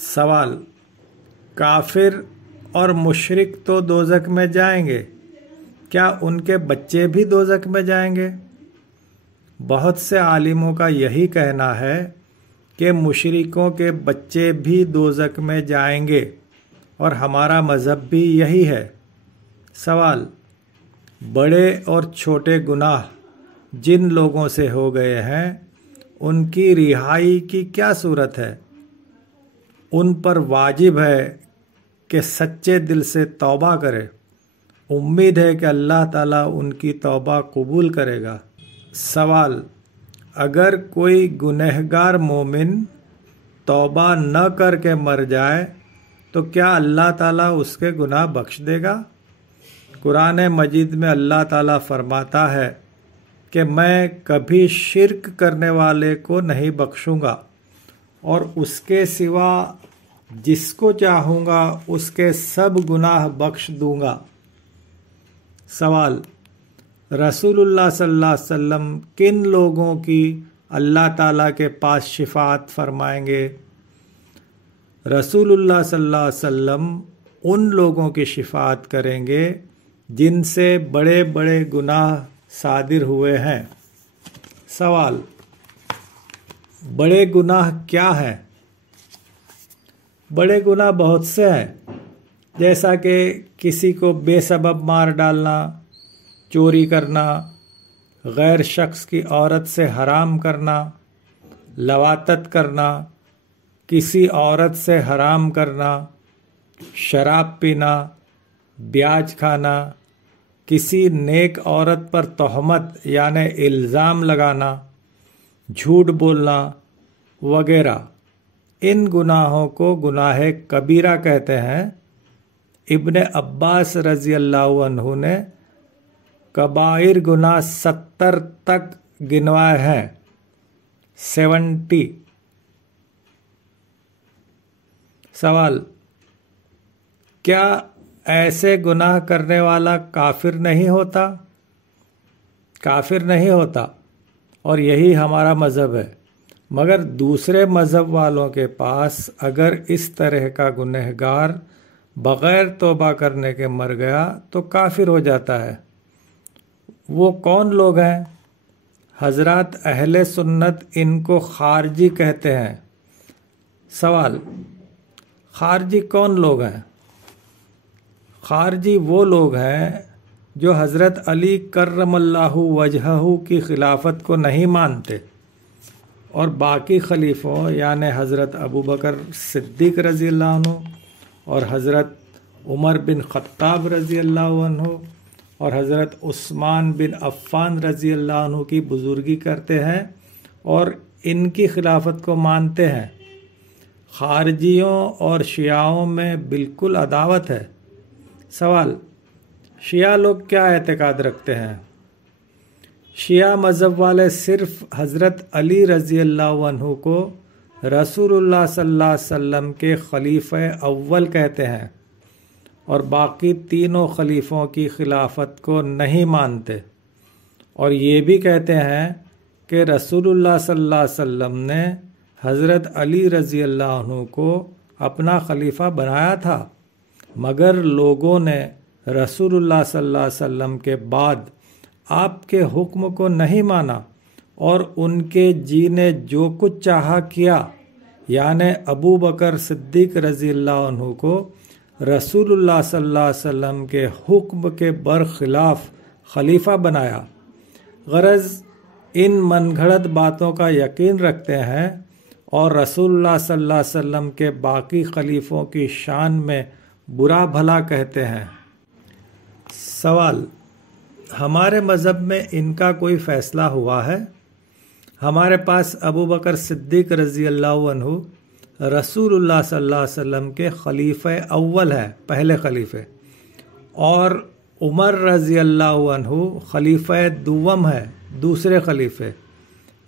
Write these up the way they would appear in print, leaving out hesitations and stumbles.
سوال: کافر اور مشرک تو دوزخ میں جائیں گے، کیا ان کے بچے بھی دوزخ میں جائیں گے؟ بہت سے عالموں کا یہی کہنا ہے کہ مشرکوں کے بچے بھی دوزخ میں جائیں گے، اور ہمارا مذہب بھی یہی ہے۔ سوال: بڑے اور چھوٹے گناہ جن لوگوں سے ہو گئے ہیں ان کی رہائی کی کیا صورت ہے؟ ان پر واجب ہے کہ سچے دل سے توبہ کرے۔ امید ہے کہ اللہ تعالیٰ ان کی توبہ قبول کرے گا۔ سوال: اگر کوئی گنہگار مومن توبہ نہ کر کے مر جائے تو کیا اللہ تعالیٰ اس کے گناہ بخش دے گا؟ قرآن مجید میں اللہ تعالیٰ فرماتا ہے کہ میں کبھی شرک کرنے والے کو نہیں بخشوں گا، اور اس کے سوا جس کو چاہوں گا اس کے سب گناہ بخش دوں گا۔ سوال: رسول اللہ صلی اللہ علیہ وسلم کن لوگوں کی اللہ تعالیٰ کے پاس شفاعت فرمائیں گے؟ رسول اللہ صلی اللہ علیہ وسلم ان لوگوں کی شفاعت کریں گے جن سے بڑے بڑے گناہ صادر ہوئے ہیں۔ سوال: بڑے گناہ کیا ہیں؟ بڑے گناہ بہت سے ہیں، جیسا کہ کسی کو بے سبب مار ڈالنا، چوری کرنا، غیر شخص کی عورت سے حرام کرنا، لواطت کرنا، کسی عورت سے حرام کرنا، شراب پینا، بیاج کھانا، کسی نیک عورت پر تہمت یعنی الزام لگانا، جھوٹ بولنا وغیرہ۔ ان گناہوں کو گناہ کبیرہ کہتے ہیں۔ ابن عباس رضی اللہ عنہ نے کبائر گناہ 70 تک گنوائے ہیں، 70۔ سوال: کیا ایسے گناہ کرنے والا کافر نہیں ہوتا؟ کافر نہیں ہوتا، اور یہی ہمارا مذہب ہے، مگر دوسرے مذہب والوں کے پاس اگر اس طرح کا گنہگار بغیر توبہ کرنے کے مر گیا تو کافر ہو جاتا ہے۔ وہ کون لوگ ہیں؟ حضرات اہل سنت ان کو خارجی کہتے ہیں۔ سوال: خارجی کون لوگ ہیں؟ خارجی وہ لوگ ہیں جو حضرت علی کرم اللہ وجہہ کی خلافت کو نہیں مانتے، اور باقی خلیفوں یعنی حضرت ابوبکر صدیق رضی اللہ عنہ اور حضرت عمر بن خطاب رضی اللہ عنہ اور حضرت عثمان بن عفان رضی اللہ عنہ کی بزرگی کرتے ہیں اور ان کی خلافت کو مانتے ہیں۔ خارجیوں اور شیعوں میں بالکل عداوت ہے۔ سوال: شیعہ لوگ کیا اعتقاد رکھتے ہیں؟ شیعہ مذہب والے صرف حضرت علی رضی اللہ عنہ کو رسول اللہ صلی اللہ علیہ وسلم کے خلیفہ اول کہتے ہیں، اور باقی تینوں خلیفوں کی خلافت کو نہیں مانتے، اور یہ بھی کہتے ہیں کہ رسول اللہ صلی اللہ علیہ وسلم نے حضرت علی رضی اللہ عنہ کو اپنا خلیفہ بنایا تھا، مگر لوگوں نے رسول اللہ صلی اللہ علیہ وسلم کے بعد آپ کے حکم کو نہیں مانا اور ان کے جی نے جو کچھ چاہا کیا، یعنی ابو بکر صدیق رضی اللہ عنہ کو رسول اللہ صلی اللہ علیہ وسلم کے حکم کے برخلاف خلیفہ بنایا۔ غرض ان من گھڑت باتوں کا یقین رکھتے ہیں اور رسول اللہ صلی اللہ علیہ وسلم کے باقی خلیفوں کی شان میں برا بھلا کہتے ہیں۔ سوال: ہمارے مذہب میں ان کا کوئی فیصلہ ہوا ہے؟ ہمارے پاس ابو بکر صدیق رضی اللہ عنہ رسول اللہ صلی اللہ علیہ وسلم کے خلیفہ اول ہے، پہلے خلیفے، اور عمر رضی اللہ عنہ خلیفہ دوم ہے، دوسرے خلیفے۔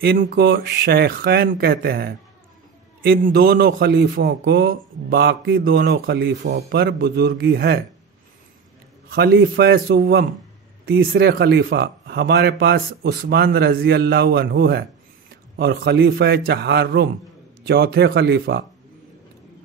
ان کو شیخین کہتے ہیں۔ ان دونوں خلیفوں کو باقی دونوں خلیفوں پر بزرگی ہے۔ خلیفہ سوم، تیسرے خلیفہ، ہمارے پاس عثمان رضی اللہ عنہ ہے، اور خلیفہ چہارم، چوتھے خلیفہ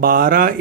12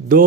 2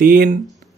3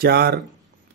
4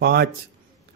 5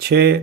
6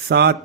7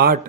8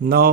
9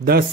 10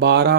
12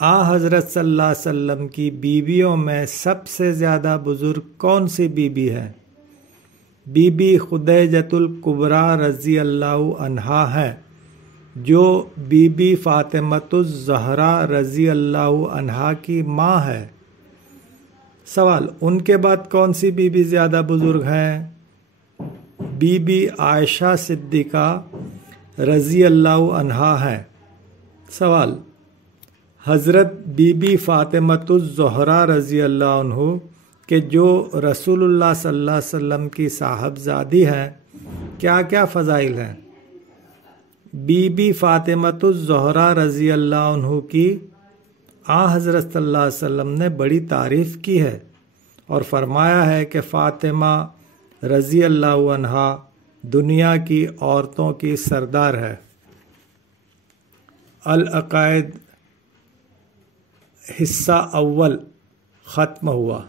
حضرت صلی اللہ علیہ وسلم کی بیویوں میں سب سے زیادہ بزرگ کون سی بی بی ہے؟ بی بی خدیجۃ الکبریٰ رضی اللہ عنہا ہے، جو بی بی فاطمۃ الزہرا رضی اللہ عنہا کی ماں ہے۔ سوال، ان کے بعد کون سی بی بی زیادہ بزرگ ہیں؟ بی بی عائشہ صدیقہ رضی اللہ عنہا ہے۔ سوال، حضرت بی بی فاطمۃ الزہرا رضی اللہ عنہ کہ جو رسول اللہ صلی اللہ علیہ وسلم کی صاحبزادی ہیں، کیا کیا فضائل ہیں؟ بی بی فاطمۃ الزہرا رضی اللہ عنہ کی حضرت صلی اللہ علیہ وسلم نے بڑی تعریف کی ہے اور فرمایا ہے کہ فاطمہ رضی اللہ عنہا دنیا کی عورتوں کی سردار ہے۔ العقائد حصہ اول ختم ہوا۔